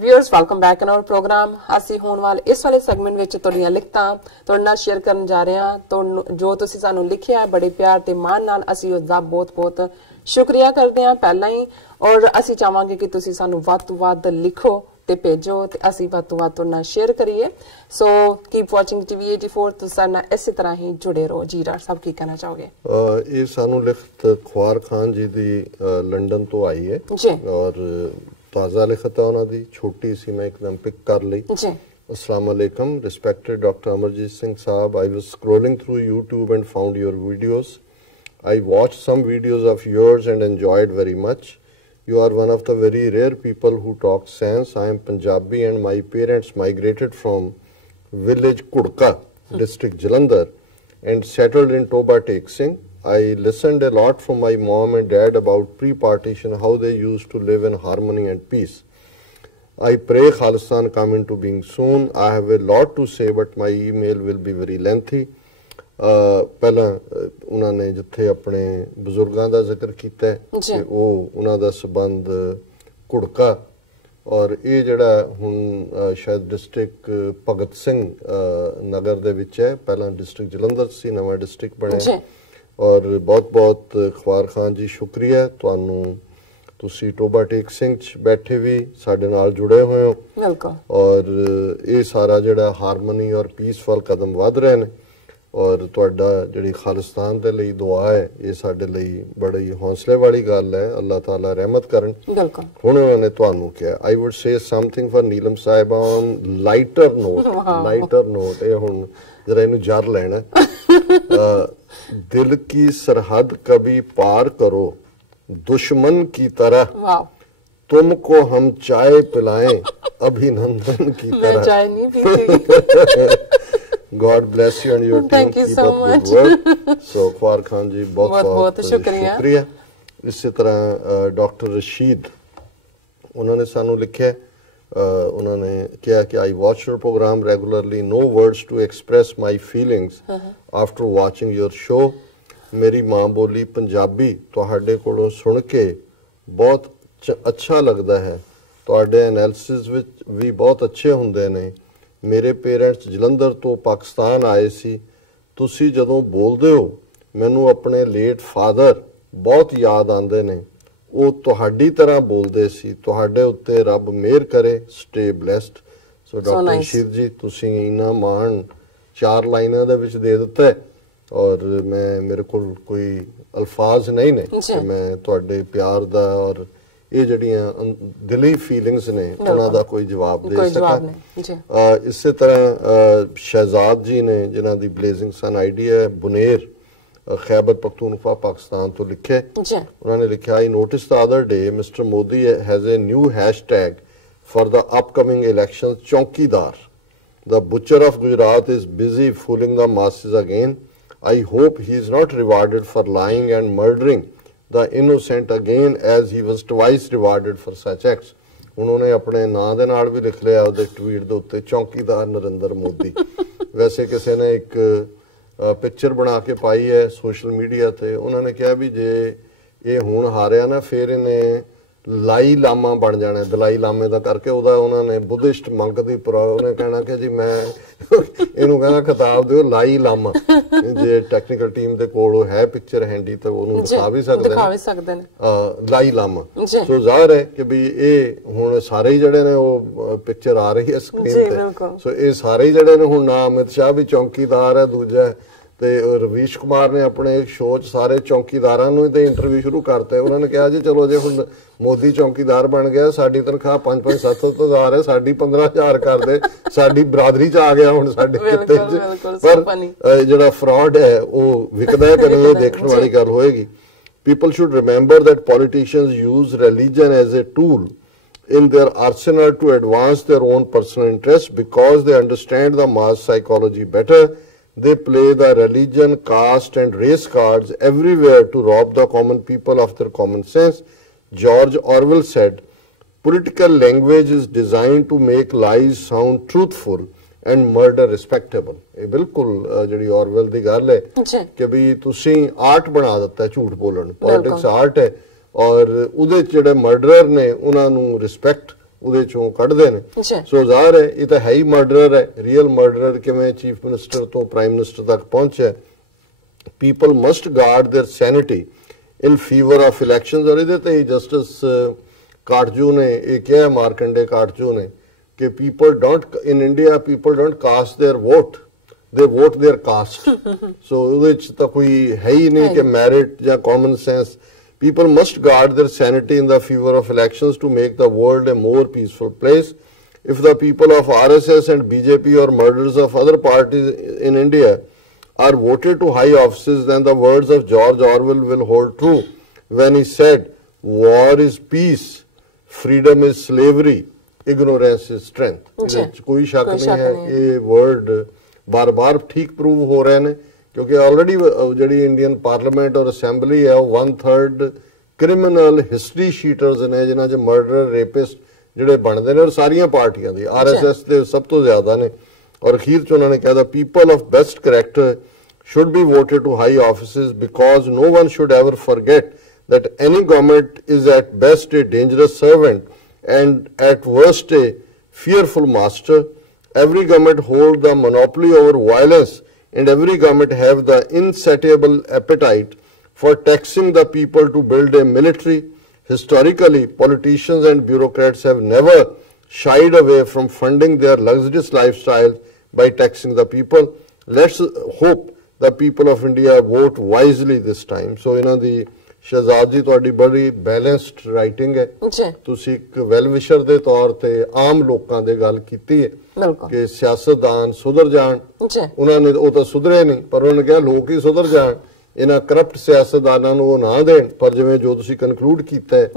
Viewers welcome back in our program. ਅਸੀਂ ਹੋਣ ਵਾਲੇ ਇਸ ਵਾਲੇ ਸੈਗਮੈਂਟ ਵਿੱਚ ਤੁਹਾਡੀਆਂ ਲਿਖਤਾਂ ਤੁਹਾਡੇ ਨਾਲ ਸ਼ੇਅਰ ਕਰਨ ਜਾ ਰਹੇ ਹਾਂ। तो ਜੋ ਤੁਸੀਂ ਸਾਨੂੰ ਲਿਖਿਆ ਬੜੇ ਪਿਆਰ ਤੇ ਮਾਣ ਨਾਲ ਅਸੀਂ ਉਸ ਦਾ ਬਹੁਤ-ਬਹੁਤ ਸ਼ੁਕਰੀਆ ਕਰਦੇ ਹਾਂ ਪਹਿਲਾਂ ਹੀ, ਔਰ ਅਸੀਂ ਚਾਹਾਂਗੇ ਕਿ ਤੁਸੀਂ ਸਾਨੂੰ ਵੱਧ ਤੋਂ ਵੱਧ ਲਿਖੋ ਤੇ ਭੇਜੋ ਤੇ ਅਸੀਂ ਵੱਧ ਤੋਂ ਵੱਧ ਤੁਹਾਡੇ ਨਾਲ ਸ਼ੇਅਰ ਕਰੀਏ। ਸੋ ਕੀਪ ਵਾਚਿੰਗ ਟੀਵੀ 84 ਤੁਸੀਂ ਸਾਡੇ ਨਾਲ ਇਸੇ ਤਰ੍ਹਾਂ ਹੀ ਜੁੜੇ ਰਹੋ। ਜੀ ਡਾਕਟਰ ਸਾਹਿਬ ਕੀ ਕਹਿਣਾ ਚਾਹੋਗੇ? ਇਹ ਸਾਨੂੰ ਲਿਖਤ ਖੁਆਰ ਖਾਨ ਜੀ ਦੀ ਲੰਡਨ ਤੋਂ ਆਈ ਹੈ ਜੀ, ਔਰ ताज़ा लिखत है उन्होंने दी, छोटी सी मैं एकदम पिक कर ली। अस्सलाम वालेकुम रिस्पेक्टेड डॉक्टर अमरजीत सिंह साहब, I was scrolling through YouTube and found your videos. I watched some videos of yours and enjoyed very much. You are one of the very rare people who talk sense. I am Punjabi and my parents migrated from village Kudka, district Jalandhar, and settled in Toba Tek Singh. I listened a lot from my mom and dad about pre-partition, how they used to live in harmony and peace. I pray Khalistan come into being soon. I have a lot to say, but my email will be very lengthy. ਪਹਿਲਾਂ ਉਹਨਾਂ ਨੇ ਜਿੱਥੇ ਆਪਣੇ ਬਜ਼ੁਰਗਾਂ ਦਾ ਜ਼ਿਕਰ ਕੀਤਾ ਕਿ ਉਹ ਉਹਨਾਂ ਦਾ ਸਬੰਧ ਕੁੜਕਾ ਔਰ ਇਹ ਜਿਹੜਾ ਹੁਣ ਸ਼ਾਇਦ ਡਿਸਟ੍ਰਿਕਟ ਭਗਤ ਸਿੰਘ ਨਗਰ ਦੇ ਵਿੱਚ ਹੈ, ਪਹਿਲਾਂ ਡਿਸਟ੍ਰਿਕਟ ਜਲੰਧਰ ਸੀ, ਨਵਾਂ ਡਿਸਟ੍ਰਿਕਟ ਬਣਿਆ। ਔਰ ਬਹੁਤ-ਬਹੁਤ ਖੁਆਰ ਖਾਨ ਜੀ ਸ਼ੁਕਰੀਆ ਤੁਹਾਨੂੰ, ਤੁਸੀਂ ਟੋਬਾ ਟੇਕ ਸਿੰਘ 'ਚ ਬੈਠੇ ਵੀ ਸਾਡੇ ਨਾਲ ਜੁੜੇ ਹੋਏ ਹੋ। ਬਿਲਕੁਲ। ਔਰ ਇਹ ਸਾਰਾ ਜਿਹੜਾ ਹਾਰਮਨੀ ਔਰ ਪੀਸਫੁਲ ਕਦਮ ਵੱਧ ਰਹੇ ਨੇ ਔਰ ਤੁਹਾਡਾ ਜਿਹੜੀ ਖਾਲਿਸਤਾਨ ਦੇ ਲਈ ਦੁਆ ਹੈ ਇਹ ਸਾਡੇ ਲਈ ਬੜੀ ਹੌਸਲੇ ਵਾਲੀ ਗੱਲ ਹੈ। ਅੱਲਾਹ ਤਾਲਾ ਰਹਿਮਤ ਕਰਨ। ਬਿਲਕੁਲ। ਹੁਣ ਉਹਨਾਂ ਨੇ ਤੁਹਾਨੂੰ ਕਿਹਾ ਆਈ wood say something for Neelam Sahiba on lighter note ਇਹ ਹੁਣ ਜਰਾ ਇਹਨੂੰ ਜਰ ਲੈਣਾ। दिल की सरहद कभी पार करो दुश्मन की तरह, तुमको हम चाय पिलाएं अभिनंदन की तरह। चाय नहीं पीती। God bless you and your team. Thank you so much. So ख्वार Khan जी बहुत शुक्रिया। इसी तरह डॉक्टर रशीद उन्होंने सानू लिखे, उन्होंने कहा कि I watch your program regularly, no words to express my feelings after watching your show. मेरी माँ बोली पंजाबी तुहाडे कोलों सुन के बहुत अच्छा लगता है, तुहाडे एनालिसिस विच भी बहुत अच्छे हुंदे ने। मेरे पेरेंट्स जलंधर तो पाकिस्तान आए सी, तुसी जदों बोलदे हो मैनू अपने लेट फादर बहुत याद आंदे ने, ਉਹ ਤੁਹਾਡੀ ਤਰ੍ਹਾਂ ਬੋਲਦੇ ਸੀ। ਤੁਹਾਡੇ ਉੱਤੇ ਰੱਬ ਮਿਹਰ ਕਰੇ। Stay blessed. So doctor Rashid ਜੀ ਤੁਸੀਂ ਇਨਾ ਮਾਣ 4 ਲਾਈਨਾਂ ਦੇ ਵਿੱਚ ਦੇ ਦਿੱਤਾ ਹੈ ਔਰ ਮੇਰੇ ਕੋਲ ਕੋਈ ਅਲਫਾਜ਼ ਨਹੀਂ ਨੇ ਕਿ ਮੈਂ ਤੁਹਾਡੇ ਪਿਆਰ ਦਾ ਔਰ ਇਹ ਜਿਹੜੀਆਂ ਦਿਲੀ ਫੀਲਿੰਗਸ ਨੇ ਉਹਨਾਂ ਦਾ ਕੋਈ ਜਵਾਬ ਦੇ ਸਕਾਂ। ਇਸੇ ਤਰ੍ਹਾਂ ਸ਼ਹਿਜ਼ਾਦ ਜੀ ਨੇ ਜਿਨ੍ਹਾਂ ਦੀ blazing sun idea Buner Khyber Pakhtunkhwa Pakistan तो लिखे, उन्होंने लिखा I notice the other day mister Modi has a new hashtag for the upcoming elections chowkidar. The butcher of Gujarat is busy fooling the masses again. I hope he is not rewarded for lying and murdering the innocent again as he was twice rewarded for such acts. उन्होंने अपने नाम के नाल भी लिख लिया उसके tweet के उत्ते चौकीदार नरेंद्र मोदी। वैसे किसी ने एक पिक्चर बना के पाई है सोशल मीडिया ते, उन्होंने कहा भी जे ये हुण हारिया ना फिर इन्हें लाई लामा बन जाना, दलाई लामे का करके उन्होंने बुद्धिस्ट मंक की उन्हें कहना कि जी मैं इनू कहना खिताब दो लाई लामा। जे टैक्नीकल टीम के कोल है पिक्चर हैंडी तो उन्होंने दिखा भी सकते हैं लाई लामा। सो जाहिर है कि भी ये हुण सारे ही जड़े ने वो पिक्चर आ रही है स्क्रीन पे। सो ये सारे ही जड़े ने हुण ना अमित शाह भी चौकीदार है, दूजा ਤੇ ਰਵੀਸ਼ ਕੁਮਾਰ ਨੇ ਆਪਣੇ ਸ਼ੋਅ 'ਚ ਸਾਰੇ ਚੌਕੀਦਾਰਾਂ ਨੂੰ ਤੇ ਇੰਟਰਵਿਊ ਸ਼ੁਰੂ ਕਰਤੇ। ਉਹਨਾਂ ਨੇ ਕਿਹਾ ਜੀ ਚਲੋ ਜੇ ਹੁਣ ਮੋਦੀ ਚੌਕੀਦਾਰ ਬਣ ਗਿਆ ਸਾਡੀ ਤਨਖਾਹ 5-7,000 ਹੈ, ਸਾਡੀ 15,000 ਕਰ ਦੇ, ਸਾਡੀ ਬਰਾਦਰੀ 'ਚ ਆ ਗਿਆ ਹੁਣ ਸਾਡੇ ਕਿੱਤੇ 'ਚ। ਪਰ ਜਿਹੜਾ ਫਰਾਡ ਹੈ ਉਹ ਵਿਕਦਾ ਹੈ ਕਿ ਨਹੀਂ ਇਹ ਦੇਖਣ ਵਾਲੀ ਗੱਲ ਹੋਏਗੀ। People should remember that politicians use religion as a tool in their arsenal to advance their own personal interests because they understand the mass psychology better. They play the religion, caste and race cards everywhere to rob the common people of their common sense. George Orwell said, political language is designed to make lies sound truthful and murder respectable. ਇਹ ਬਿਲਕੁਲ ਜਿਹੜੀ Orwell ਦੀ ਗੱਲ ਹੈ ਕਿ ਵੀ ਤੁਸੀਂ art ਬਣਾ ਦਿੱਤਾ ਝੂਠ ਬੋਲਣ, ਪੋਲਿਟਿਕਸ ਆਰਟ ਹੈ ਔਰ ਉਹਦੇ ਜਿਹੜੇ ਮਰਡਰਰ ਨੇ ਉਹਨਾਂ ਨੂੰ ਰਿਸਪੈਕਟ ਉਹਦੇ ਚੋਂ ਕੱਢਦੇ ਨੇ। ਸੋ ਜ਼ਾਹਰ ਹੈ ਇਹ ਤਾਂ ਹੈ ਹੀ ਮਰਡਰਰ ਹੈ। ਰੀਅਲ ਮਰਡਰਰ ਕਿਵੇਂ ਚੀਫ ਮਿਨਿਸਟਰ ਤੋਂ ਪ੍ਰਾਈਮ ਮਿਨਿਸਟਰ ਤੱਕ ਪਹੁੰਚਿਆ। People must guard their sanity in fever of elections. ਔਰ ਇਹਦੇ ਤੇ ਜਸਟਿਸ ਕਾਟਜੂ ਨੇ ਇਹ ਕਿਹਾ, ਮਾਰਕੰਡੇ ਕਾਟਜੂ ਨੇ, ਕਿ people don't in India people don't cast their vote, they vote their caste. So ਉਹਦੇ ਚ ਤਾਂ ਕੋਈ ਹੈ ਹੀ ਨਹੀਂ ਕਿ ਮੈਰਿਟ ਜਾਂ common sense. People must guard their sanity in the fever of elections to make the world a more peaceful place. If the people of RSS and BJP or murderers of other parties in India are voted to high offices, then the words of George Orwell will hold true when he said, war is peace, freedom is slavery, ignorance is strength. कोई शक नहीं है, ये word बार बार ठीक prove हो रहे हैं क्योंकि ऑलरेडी जी इंडियन पार्लीमेंट और असैंबली है वो 1/3 क्रिमिनल हिस्टरी शीटर्स ने जिन्हों च मर्डर रेपिस्ट जोड़े बनते हैं और सारिया पार्टियां दी RSS के सब तो ज्यादा ने। और अखीर च उन्होंने कहा people of best character should be voted to high offices because no one should ever forget that any government is at best a dangerous servant and at worst a fearful master. Every government hold the monopoly over violence and every government have the insatiable appetite for taxing the people to build a military. Historically, politicians and bureaucrats have never shied away from funding their luxurious lifestyle by taxing the people. Let's hope the people of India vote wisely this time. So, the Shahzad ਜੀ ਤੁਹਾਡੀ ਬੜੀ balanced writing ਹੈ। ਤੁਸੀਂ ਇੱਕ well wisher ਦੇ ਤੌਰ ਤੇ ਆਮ ਲੋਕਾਂ ਦੇ ਗੱਲ ਕੀਤੀ ਹੈ ਕਿ ਸਿਆਸਤਦਾਨ ਸੁਧਰ ਜਾਣ। ਉਹਨਾਂ ਨੇ ਉਹ ਤਾਂ ਸੁਧਰੇ ਨਹੀਂ, ਪਰ ਉਹਨਾਂ ਨੇ ਕਿਹਾ ਲੋਕ ਹੀ ਸੁਧਰ ਜਾਣ, ਇਹਨਾਂ ਕਰਪਟ ਸਿਆਸਤਦਾਨਾਂ ਨੂੰ ਉਹ ਨਾ ਦੇਣ। ਪਰ ਜਿਵੇਂ ਜੋ ਤੁਸੀਂ ਕਨਕਲੂਡ ਕੀਤਾ ਹੈ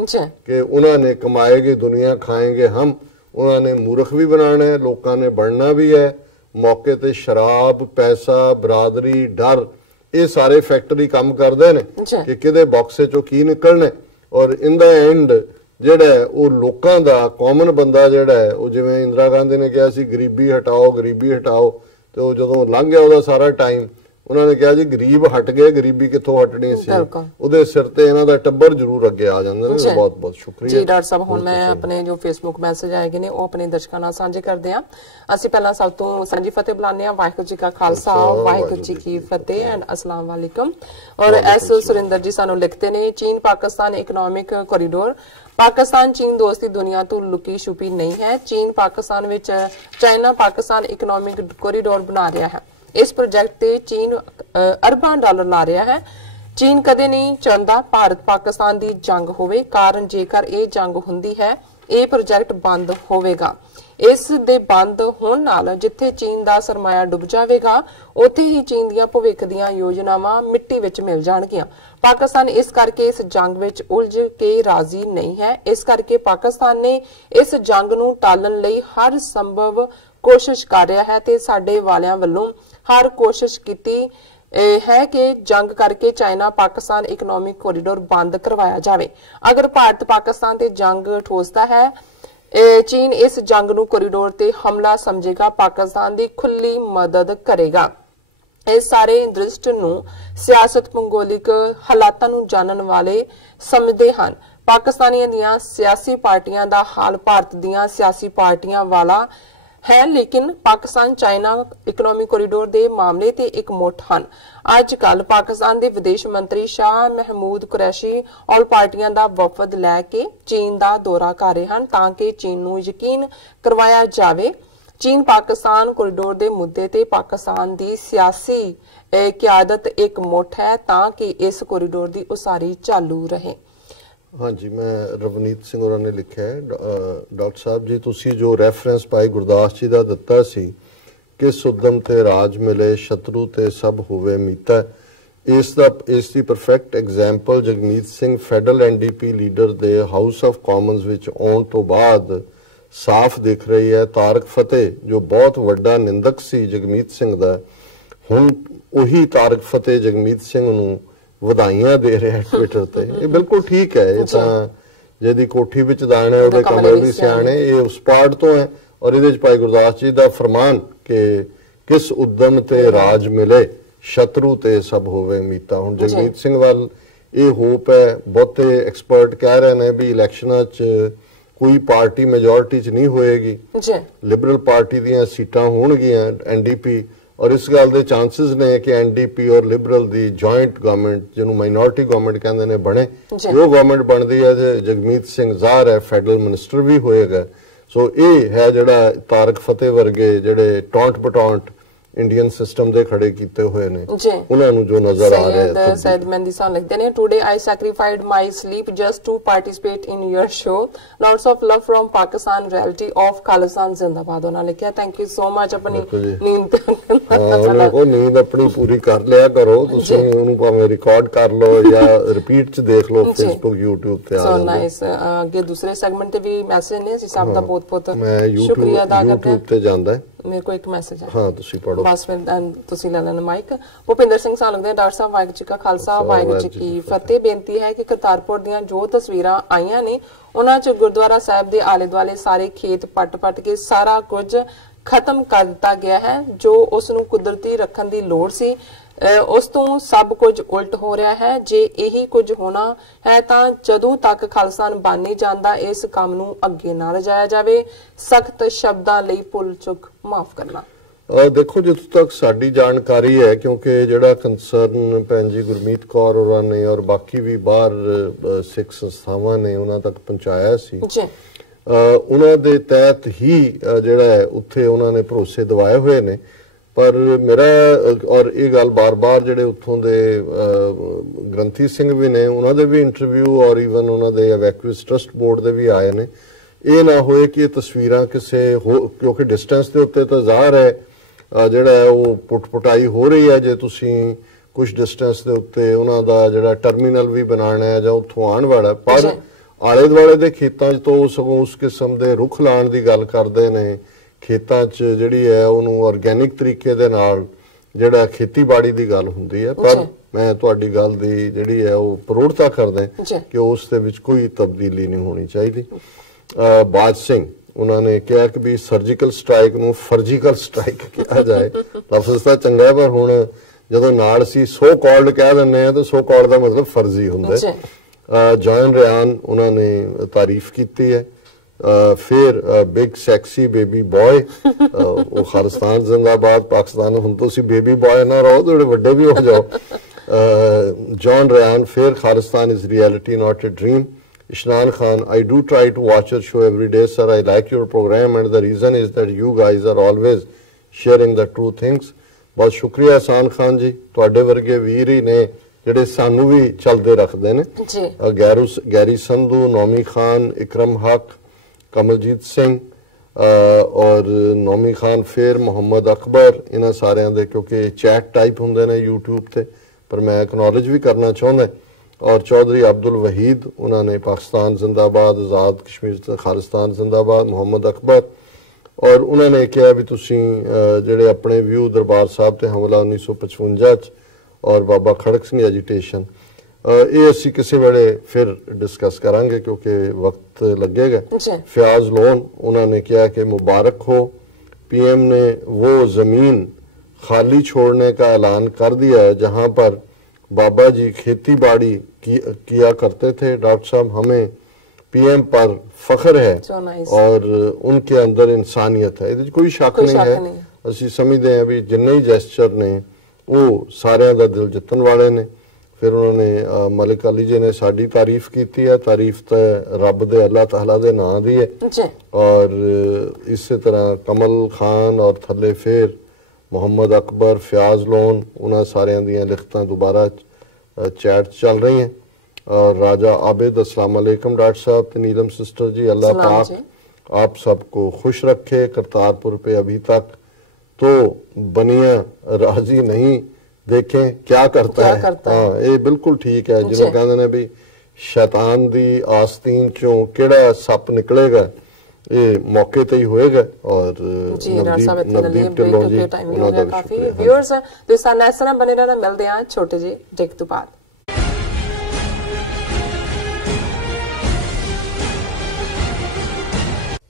ਕਿ ਉਹਨਾਂ ਨੇ ਕਮਾਏਗੇ ਦੁਨੀਆ ਖਾਏਗੇ ਹਮ, ਉਹਨਾਂ ਨੇ ਮੂਰਖ ਵੀ ਬਣਾਉਣਾ ਹੈ, ਲੋਕਾਂ ਨੇ ਬਣਨਾ ਵੀ ਹੈ। ਮੌਕੇ ਤੇ ਸ਼ਰਾਬ, ਪੈਸਾ, ਬਰਾਦਰੀ, ਡਰ, ਇਹ ਸਾਰੇ ਫੈਕਟਰੀ ਕੰਮ ਕਰਦੇ ਨੇ ਕਿ ਕਿਹਦੇ ਬਾਕਸੇ ਚੋਂ ਕੀ ਨਿਕਲਣਾ। ਔਰ ਇਨ ਦਾ ਐਂਡ ਜਿਹੜਾ ਉਹ ਲੋਕਾਂ ਦਾ ਕਾਮਨ ਬੰਦਾ ਜਿਹੜਾ ਉਹ ਜਿਵੇਂ ਇੰਦਰਾ ਗਾਂਧੀ ਨੇ ਕਿਹਾ ਸੀ ਗਰੀਬੀ ਹਟਾਓ, ਗਰੀਬੀ ਹਟਾਓ, ਤੇ ਉਹ ਜਦੋਂ ਲੰਘ ਗਿਆ ਉਹਦਾ ਸਾਰਾ ਟਾਈਮ, ਉਹਨਾਂ ਨੇ ਕਿਹਾ ਜੀ ਗਰੀਬ ਹਟ ਗਏ, ਗਰੀਬੀ ਕਿੱਥੋਂ ਹਟਣੀ ਸੀ, ਉਹਦੇ ਸਿਰ ਤੇ ਇਹਨਾਂ ਦਾ ਟੱਬਰ ਜ਼ਰੂਰ ਅੱਗੇ ਆ ਜਾਂਦਾ ਨੇ। ਬਹੁਤ ਬਹੁਤ ਸ਼ੁਕਰੀਆ ਜੀ ਡਾਕਟਰ ਸਾਹਿਬ। ਹੁਣ ਮੈਂ ਆਪਣੇ ਜੋ ਫੇਸਬੁੱਕ ਮੈਸੇਜ ਆਏ ਨੇ ਉਹ ਆਪਣੇ ਦਰਸ਼ਕਾਂ ਨਾਲ ਸਾਂਝੇ ਕਰਦੇ ਹਾਂ। ਅਸੀਂ ਪਹਿਲਾਂ ਸਭ ਤੋਂ ਸਾਂਝੀ ਫਤਿਹ ਬੁਲਾਉਂਦੇ ਹਾਂ। ਵਾਹਿਗੁਰੂ ਜੀ ਕਾ ਖਾਲਸਾ, ਵਾਹਿਗੁਰੂ ਜੀ ਕੀ ਫਤਿਹ ਐਂਡ ਅਸਲਾਮ ਵਾਲੇਕਮ। ਔਰ ਐਸ ਸੁਰਿੰਦਰ ਜੀ ਸਾਨੂੰ ਲਿਖਦੇ ਨੇ, ਚੀਨ ਪਾਕਿਸਤਾਨ ਇਕਨੋਮਿਕ ਕੋਰੀਡੋਰ। ਪਾਕਿਸਤਾਨ ਚੀਨ ਦੋਸਤੀ ਦੁਨੀਆ ਤੋਂ ਲੁਕੀ ਛੁਪੀ ਨਹੀਂ ਹੈ। ਚੀਨ ਪਾਕਿਸਤਾਨ ਵਿੱਚ ਚਾਈਨਾ ਪਾਕਿਸਤਾਨ ਇਕਨੋਮਿਕ ਕੋਰੀਡੋਰ ਬਣਾ ਰਿਹਾ ਹੈ। ਇਸ ਪ੍ਰੋਜੈਕਟ ਤੇ ਚੀਨ ਅਰਬਾਂ ਡਾਲਰ ਲਾ ਰਿਹਾ ਹੈ। ਚੀਨ ਕਦੇ ਨਹੀਂ ਚਾਹੁੰਦਾ ਭਾਰਤ ਪਾਕਿਸਤਾਨ ਦੀ ਜੰਗ ਹੋਵੇ, ਕਾਰਨ ਜੇਕਰ ਇਹ ਜੰਗ ਹੁੰਦੀ ਹੈ ਇਹ ਪ੍ਰੋਜੈਕਟ ਬੰਦ ਹੋਵੇਗਾ। ਇਸ ਦੇ ਬੰਦ ਹੋਣ ਨਾਲ ਜਿੱਥੇ ਚੀਨ ਦਾ ਸਰਮਾਇਆ ਡੁੱਬ ਜਾਵੇਗਾ ਉੱਥੇ ਹੀ ਚੀਨ ਦੀਆਂ ਭਵਿੱਖ ਦੀਆਂ ਯੋਜਨਾਵਾਂ ਮਿੱਟੀ ਵਿੱਚ ਮਿਲ ਜਾਣਗੀਆਂ। ਪਾਕਿਸਤਾਨ ਇਸ ਕਰਕੇ ਇਸ ਜੰਗ ਵਿੱਚ ਉਲਝ ਕੇ ਰਾਜ਼ੀ ਨਹੀਂ ਹੈ। ਇਸ ਕਰਕੇ ਪਾਕਿਸਤਾਨ ਨੇ ਇਸ ਜੰਗ ਨੂੰ ਟਾਲਣ ਲਈ ਹਰ ਸੰਭਵ ਕੋਸ਼ਿਸ਼ ਕਰ ਰਿਹਾ ਹੈ ਤੇ ਸਾਡੇ ਵਾਲਿਆਂ ਵੱਲੋਂ ਹਰ ਕੋਸ਼ਿਸ਼ ਕੀਤੀ ਹੈ ਕਿ ਜੰਗ ਕਰਕੇ ਚਾਈਨਾ ਪਾਕਿਸਤਾਨ ਇਕਨੋਮਿਕ ਕੋਰੀਡੋਰ ਬੰਦ ਕਰਵਾਇਆ ਜਾਵੇ। ਅਗਰ ਭਾਰਤ ਪਾਕਿਸਤਾਨ ਤੇ ਜੰਗ ਠੋਸਦਾ ਹੈ, ਚੀਨ ਇਸ ਜੰਗ ਨੂੰ ਕੋਰੀਡੋਰ ਤੇ ਹਮਲਾ ਸਮਝੇਗਾ, ਪਾਕਿਸਤਾਨ ਦੀ ਖੁੱਲੀ ਮਦਦ ਕਰੇਗਾ। ਇਸ ਸਾਰੇ ਦ੍ਰਿਸ਼ਟ ਨੂੰ ਸਿਆਸਤ ਭੂਗੋਲਿਕ ਹਾਲਾਤਾਂ ਨੂੰ ਜਾਣਨ ਵਾਲੇ ਸਮਝਦੇ ਹਨ। ਪਾਕਿਸਤਾਨੀਆਂ ਦੀਆਂ ਸਿਆਸੀ ਪਾਰਟੀਆਂ ਦਾ ਹਾਲ ਭਾਰਤ ਦੀਆਂ ਸਿਆਸੀ ਪਾਰਟੀਆਂ ਵਾਲਾ ਹੈ, ਲੇਕਿਨ ਪਾਕਿਸਤਾਨ ਚਾਈਨਾ ਇਕਨੋਮਿਕ ਕੋਰੀਡੋਰ ਦੇ ਮਾਮਲੇ ਤੇ ਇੱਕ ਮੁੱਠ ਹਨ। ਅੱਜ ਕੱਲ ਪਾਕਿਸਤਾਨ ਦੇ ਵਿਦੇਸ਼ ਮੰਤਰੀ ਸ਼ਾਹ ਮਹਿਮੂਦ ਕੁਰੈਸ਼ੀ ਆਲ ਪਾਰਟੀਆਂ ਦਾ ਵਫਦ ਲੈ ਕੇ ਚੀਨ ਦਾ ਦੌਰਾ ਕਰ ਰਹੇ ਹਨ ਤਾਂ ਕਿ ਚੀਨ ਨੂੰ ਯਕੀਨ ਕਰਵਾਇਆ ਜਾਵੇ ਚੀਨ ਪਾਕਿਸਤਾਨ ਕੋਰੀਡੋਰ ਦੇ ਮੁੱਦੇ ਤੇ ਪਾਕਿਸਤਾਨ ਦੀ ਸਿਆਸੀ ਕਿਆਦਤ ਇੱਕ ਮੁੱਠ ਹੈ ਤਾਂ ਕਿ ਇਸ ਕੋਰੀਡੋਰ ਦੀ ਉਸਾਰੀ ਚਾਲੂ ਰਹੇ। हाँ जी, मैं रवनीत सिंह होरां ने लिखा है, डॉक्टर साहब जी तुसी जो रेफरेंस भाई गुरदास जी का दिता सी कि सुदम ते राज मिले शत्रु ते सब होवे मीता, इस दी perfect example Jagmeet Singh federal NDP leader दे हाउस ऑफ कॉमन्स विच आउण तो बाद साफ दिख रही है। तारक फतेह जो बहुत वड्डा निंदक सी जगमीत सिंह दा, हुण उही तारक फतेह जगमीत सिंह नूं ਵਧਾਈਆਂ ਦੇ ਰਿਹਾ ਟਵਿੱਟਰ ਤੇ। ਇਹ ਬਿਲਕੁਲ ਠੀਕ ਹੈ, ਇਹ ਤਾਂ ਜਿਹਦੀ ਕੋਠੀ ਵਿੱਚ ਦਾਣਾ ਉਹਦੇ ਕਮਰੇ ਵੀ ਸਿਆਣੇ, ਇਹ ਉਸ ਪਾਰਟ ਤੋਂ ਹੈ। ਔਰ ਇਹਦੇ ਚ ਭਾਈ ਗੁਰਦਾਸ ਜੀ ਦਾ ਫਰਮਾਨ ਕਿ ਕਿਸ ਉਦਮ ਤੇ ਰਾਜ ਮਿਲੇ ਸ਼ਤਰੂ ਤੇ ਸਭ ਹੋਵੇ ਮੀਤਾ। ਹੁਣ ਜਗਮੀਤ ਸਿੰਘ ਵੱਲ ਇਹ ਹੋਪ ਹੈ, ਬਹੁਤੇ ਐਕਸਪਰਟ ਕਹਿ ਰਹੇ ਨੇ ਵੀ ਇਲੈਕਸ਼ਨਾਂ 'ਚ ਕੋਈ ਪਾਰਟੀ ਮੈਜੋਰਟੀ 'ਚ ਨਹੀਂ ਹੋਏਗੀ ਜੀ, ਲਿਬਰਲ ਪਾਰਟੀ ਦੀਆਂ ਸੀਟਾਂ ਹੋਣਗੀਆਂ ਐਨਡੀਪੀ, ਔਰ ਇਸ ਗੱਲ ਦੇ ਚਾਂਸਸ ਨੇ ਕਿ ਐਨਡੀਪੀ ਔਰ ਲਿਬਰਲ ਦੀ ਜੁਆਇੰਟ ਗਵਰਨਮੈਂਟ, ਜਿਹਨੂੰ ਮਾਈਨੋਰਟੀ ਗਵਰਨਮੈਂਟ ਕਹਿੰਦੇ ਨੇ, ਬਣੇ। ਉਹ ਗਵਰਨਮੈਂਟ ਬਣਦੀ ਹੈ ਤੇ ਜਗਮੀਤ ਸਿੰਘ ਜ਼ਾਹਰ ਹੈ ਫੈਡਰਲ ਮਿਨਿਸਟਰ ਵੀ ਹੋਏਗਾ। ਸੋ ਇਹ ਹੈ ਜਿਹੜਾ ਤਾਰਕ ਫਤਿਹ ਵਰਗੇ ਜਿਹੜੇ ਟੌਂਟ ਪਟੌਂਟ ਇੰਡੀਅਨ ਸਿਸਟਮ ਦੇ ਖੜੇ ਕੀਤੇ ਹੋਏ ਨੇ, ਉਹਨਾਂ ਨੂੰ ਜੋ ਨਜ਼ਰ ਆ ਰਿਹਾ ਹੈ। ਸੈਦ ਮਹਿੰਦੀ ਸਾਹਿਬ ਲਿਖਦੇ ਨੇ, today I sacrificed my sleep just to participate in your show, lots of love from Pakistan, reality of Khalistan ਜ਼ਿੰਦਾਬਾਦ। ਉਹਨਾਂ ਲਿਖਿਆ ਥੈਂਕ ਯੂ ਸੋ ਮਚ। ਆਪਣੀ ਨੀਂਦ ਉਹ ਨੀਂਦ ਆਪਣੀ ਪੂਰੀ ਕਰ ਲਿਆ ਕਰੋ ਤੁਸੀਂ, ਉਹਨੂੰ ਭਾਵੇਂ ਰਿਕਾਰਡ ਕਰ ਲਓ ਜਾਂ ਰਿਪੀਟ 'ਚ ਦੇਖ ਲਓ ਫੇਸਬੁੱਕ YouTube ਤੇ। So nice. ਅੱਗੇ ਦੂਸਰੇ ਸੈਗਮੈਂਟ ਤੇ ਵੀ ਮੈਸੇਜ ਨੇ, ਅਸੀਂ ਸਭ ਦਾ ਬਹੁਤ ਬਹੁਤ ਸ਼ੁਕਰੀਆ ਅਦਾ ਕਰਦੇ ਹਾਂ। YouTube ਤੇ ਜਾਂਦਾ ਮੇਰੇ ਕੋਲ ਇੱਕ ਮੈਸੇਜ ਹੈ, ਹਾਂ ਤੁਸੀਂ ਪੜੋ ਬਸ ਫਿਰ ਤੁਸੀਂ ਲੈ ਲੈਣਾ ਮਾਈਕ। ਭੁਪਿੰਦਰ ਸਿੰਘ ਸਾਹਿਬ ਲਿਖਦੇ, ਡਾਕਟਰ ਸਾਹਿਬ ਵਾਹਿਗੁਰੂ ਜੀ ਕਾ ਖਾਲਸਾ ਵਾਹਿਗੁਰੂ ਜੀ ਕੀ ਫਤਿਹ। ਬੇਨਤੀ ਹੈ ਕਿ ਕਰਤਾਰਪੁਰ ਦੀਆਂ ਜੋ ਤਸਵੀਰਾਂ ਆਈਆਂ ਨੇ ਉਹਨਾਂ 'ਚ ਗੁਰਦੁਆਰਾ ਸਾਹਿਬ ਦੇ ਆਲੇ ਦੁਆਲੇ ਸਾਰੇ ਖੇਤ ਪੱਟ ਕੇ ਸਾਰਾ ਕੁਝ ਖਤਮ ਕਰ ਦਿੱਤਾ ਗਿਆ ਹੈ, ਜੋ ਉਸ ਨੂੰ ਕੁਦਰਤੀ ਰੱਖਣ ਦੀ ਲੋੜ ਸੀ, ਉਸ ਤੋਂ ਸਭ ਕੁਝ ਉਲਟ ਹੋ ਰਿਹਾ ਹੈ। ਜੇ ਇਹੀ ਕੁਝ ਹੋਣਾ ਹੈ ਤਾਂ ਜਦੋਂ ਤੱਕ ਖਾਲਿਸਤਾਨ ਬਣ ਨਹੀਂ ਜਾਂਦਾ ਇਸ ਕੰਮ ਨੂੰ ਅੱਗੇ ਨਾ ਲਿਜਾਇਆ ਜਾਵੇ। ਸਖਤ ਸ਼ਬਦਾਂ ਲਈ ਭੁੱਲ ਚੁੱਕ ਮਾਫ ਕਰਨਾ। ਦੇਖੋ ਜਿੱਥੋਂ ਤੱਕ ਸਾਡੀ ਜਾਣਕਾਰੀ ਹੈ, ਕਿਉਂਕਿ ਜਿਹੜਾ ਕੰਸਰਨ ਭੈਣ ਜੀ ਗੁਰਮੀਤ ਕੌਰ ਹੋਰਾਂ ਨੇ ਔਰ ਬਾਕੀ ਵੀ ਬਾਹਰ ਸਿੱਖ ਸੰਸਥਾਵਾਂ ਨੇ ਉਹਨਾਂ ਤੱਕ ਪਹੁੰਚਾਇਆ ਸੀ, ਉਹਨਾਂ ਦੇ ਤਹਿਤ ਹੀ ਜਿਹੜਾ ਹੈ ਉੱਥੇ ਉਹਨਾਂ ਨੇ ਭਰੋਸੇ ਦਿਵਾਏ ਹੋਏ ਨੇ। ਪਰ ਮੇਰਾ ਔਰ ਇਹ ਗੱਲ ਬਾਰ-ਬਾਰ ਜਿਹੜੇ ਉੱਥੋਂ ਦੇ ਗ੍ਰੰਥੀ ਸਿੰਘ ਵੀ ਨੇ ਉਹਨਾਂ ਦੇ ਵੀ ਇੰਟਰਵਿਊ ਔਰ ਈਵਨ ਉਹਨਾਂ ਦੇ ਐਵੈਕੂਏਸ ਟਰਸਟ ਬੋਰਡ ਦੇ ਵੀ ਆਏ ਨੇ, ਇਹ ਨਾ ਹੋਏ ਕਿ ਇਹ ਤਸਵੀਰਾਂ ਕਿਸੇ ਕਿਉਂਕਿ ਡਿਸਟੈਂਸ ਦੇ ਉੱਤੇ ਤਾਂ ਜ਼ਾਹਰ ਹੈ ਜਿਹੜਾ ਹੈ ਉਹ ਪੁਟਾਈ ਹੋ ਰਹੀ ਹੈ। ਜੇ ਤੁਸੀਂ ਕੁਝ ਡਿਸਟੈਂਸ ਦੇ ਉੱਤੇ ਉਹਨਾਂ ਦਾ ਜਿਹੜਾ ਟਰਮੀਨਲ ਵੀ ਬਣਾਉਣਾ ਹੈ ਜਾਂ ਉੱਥੋਂ ਆਉਣ ਵਾਲਾ, ਪਰ ਆਲੇ ਦੁਆਲੇ ਦੇ ਖੇਤਾਂ 'ਚ ਤੋਂ ਸਗੋਂ ਉਸ ਕਿਸਮ ਦੇ ਰੁੱਖ ਲਾਉਣ ਦੀ ਗੱਲ ਕਰਦੇ ਨੇ। ਖੇਤਾਂ 'ਚ ਜਿਹੜੀ ਹੈ ਉਹਨੂੰ ਆਰਗੈਨਿਕ ਤਰੀਕੇ ਦੇ ਨਾਲ ਜਿਹੜਾ ਖੇਤੀਬਾੜੀ ਦੀ ਗੱਲ ਹੁੰਦੀ ਹੈ। ਪਰ ਮੈਂ ਤੁਹਾਡੀ ਗੱਲ ਦੀ ਜਿਹੜੀ ਹੈ ਉਹ ਪ੍ਰੋੜਤਾ ਕਰਦਾ ਕਿ ਉਸ ਦੇ ਵਿੱਚ ਕੋਈ ਤਬਦੀਲੀ ਨਹੀਂ ਹੋਣੀ ਚਾਹੀਦੀ। ਬਾਜ ਸਿੰਘ ਉਹਨਾਂ ਨੇ ਕਿਹਾ ਕਿ ਵੀ ਸਰਜੀਕਲ ਸਟ੍ਰਾਈਕ ਨੂੰ ਫਰਜੀਕਲ ਸਟ੍ਰਾਈਕ ਕਿਹਾ ਜਾਏ। ਲਫ਼ਜ਼ ਤਾਂ ਚੰਗਾ ਹੈ, ਪਰ ਹੁਣ ਜਦੋਂ ਨਾਲ ਅਸੀਂ ਸੋ ਕਾਲਡ ਕਹਿ ਦਿੰਦੇ ਹਾਂ ਤਾਂ ਸੋ ਕਾਲਡ ਦਾ ਮਤਲਬ ਫਰਜ਼ੀ ਹੁੰਦਾ ਹੈ। ਜੌਨ ਰਿਆਨ ਉਹਨਾਂ ਨੇ ਤਾਰੀਫ ਕੀਤੀ ਹੈ। ਫਿਰ ਬਿਗ ਸੈਕਸੀ ਬੇਬੀ ਬॉय, ਉਹ ਖਾਲਿਸਤਾਨ ਜ਼ਿੰਦਾਬਾਦ, ਪਾਕਿਸਤਾਨ ਹੁਣ ਤੁਸੀਂ ਬੇਬੀ ਬॉय ਨਾ ਰਹੋ, ਥੋੜੇ ਵੱਡੇ ਵੀ ਹੋ ਜਾਓ। ਜੌਨ ਰਿਆਨ ਫਿਰ Khalistan is reality not a dream. Ishnan Khan, I do try to watch your show every day, sir. I like your program and the reason is that you guys are always sharing the true things. बहुत शुक्रिया इहसान खान जी, तुहाडे वर्गे वीर ही ने ਜਿਹੜੇ ਸਾਨੂੰ ਵੀ ਚੱਲਦੇ ਰੱਖਦੇ ਨੇ। ਗੈਰੀ ਸੰਧੂ, ਨੌਮੀ ਖਾਨ, ਇਕਰਮ ਹਕ, ਕਮਲਜੀਤ ਸਿੰਘ ਔਰ ਨੌਮੀ ਖਾਨ, ਫਿਰ ਮੁਹੰਮਦ ਅਕਬਰ, ਇਹਨਾਂ ਸਾਰਿਆਂ ਦੇ ਕਿਉਂਕਿ ਚੈਟ ਟਾਈਪ ਹੁੰਦੇ ਨੇ YouTube ਤੇ, ਪਰ ਮੈਂ ਐਕਨੋਲੇਜ ਵੀ ਕਰਨਾ ਚਾਹੁੰਦਾ। ਔਰ ਚੌਧਰੀ ਅਬਦੁਲ ਵਹੀਦ, ਉਹਨਾਂ ਨੇ ਪਾਕਿਸਤਾਨ ਜ਼ਿੰਦਾਬਾਦ, ਆਜ਼ਾਦ ਕਸ਼ਮੀਰ ਖਾਲਿਸਤਾਨ ਜ਼ਿੰਦਾਬਾਦ, ਮੁਹੰਮਦ ਅਕਬਰ, ਔਰ ਉਹਨਾਂ ਨੇ ਕਿਹਾ ਵੀ ਤੁਸੀਂ ਜਿਹੜੇ ਆਪਣੇ ਵਿਊ ਦਰਬਾਰ ਸਾਹਿਬ ਤੇ ਹਮਲਾ 1955 ਚ ਔਰ ਬਾਬਾ ਖੜਕ ਸਿੰਘ ਐਜੀਟੇਸ਼ਨ, ਇਹ ਅਸੀਂ ਕਿਸੇ ਵੇਲੇ ਫਿਰ ਡਿਸਕਸ ਕਰਾਂਗੇ ਕਿਉਂਕਿ ਵਕਤ लगेगा। फयाज लोन, उन्होंने किया कि मुबारक हो, पीएम ने वो जमीन खाली छोड़ने का ऐलान कर दिया है जहां पर बाबा जी खेती बाड़ी किया करते थे। डॉक्टर साहब, हमें पीएम पर फख्र है और उनके अंदर इंसानियत है, कोई शक नहीं है। ਅਸੀਂ ਸਮਝਦੇ ਹਾਂ ਵੀ ਜਿੰਨੇ ਹੀ ਜੈਸਚਰ ਨੇ ਉਹ ਸਾਰਿਆਂ ਦਾ ਦਿਲ ਜਿੱਤਣ ਵਾਲੇ ਨੇ। ਫਿਰ ਉਹਨਾਂ ਨੇ ਮਲਿਕ ਅਲੀ ਜੀ ਨੇ ਸਾਡੀ ਤਾਰੀਫ ਕੀਤੀ ਹੈ, ਤਾਰੀਫ ਤਾਂ ਰੱਬ ਦੇ ਅੱਲਾਹ ਤਾਲਾ ਦੇ ਨਾਂ ਦੀ ਹੈ। ਔਰ ਇਸੇ ਤਰ੍ਹਾਂ ਕਮਲ ਖਾਨ ਔਰ ਥੱਲੇ ਫਿਰ ਮੁਹੰਮਦ ਅਕਬਰ, ਫਿਆਜ਼ ਲੋਨ, ਉਹਨਾਂ ਸਾਰਿਆਂ ਦੀਆਂ ਲਿਖਤਾਂ ਦੁਬਾਰਾ ਚੈਟ ਚੱਲ ਰਹੀਆਂ। और राजा आबिद, अस्सलाम वालेकुम डॉक्टर साहब, नीलम सिस्टर जी, अल्लाह पाक आप सबको खुश रखे। करतारपुर पे अभी तक तो बनिया राजी नहीं, देखें क्या करता है। हाँ, ये बिल्कुल ठीक है। जिन्होंने कहते हैं भी शैतान दी आस्तीन चों केड़ा सप निकलेगा, ये मौके ते ही होएगा। और नवदीप ढिल्लों जी, उन्होंने काफी व्यूअर्स तो इस तरह बने रहना। मिलते हैं छोटे जी ब्रेक तो बाद।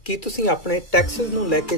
ਕੀ ਤੁਸੀਂ ਆਪਣੇ ਟੈਕਸਸ ਨੂੰ ਲੈ ਕੇ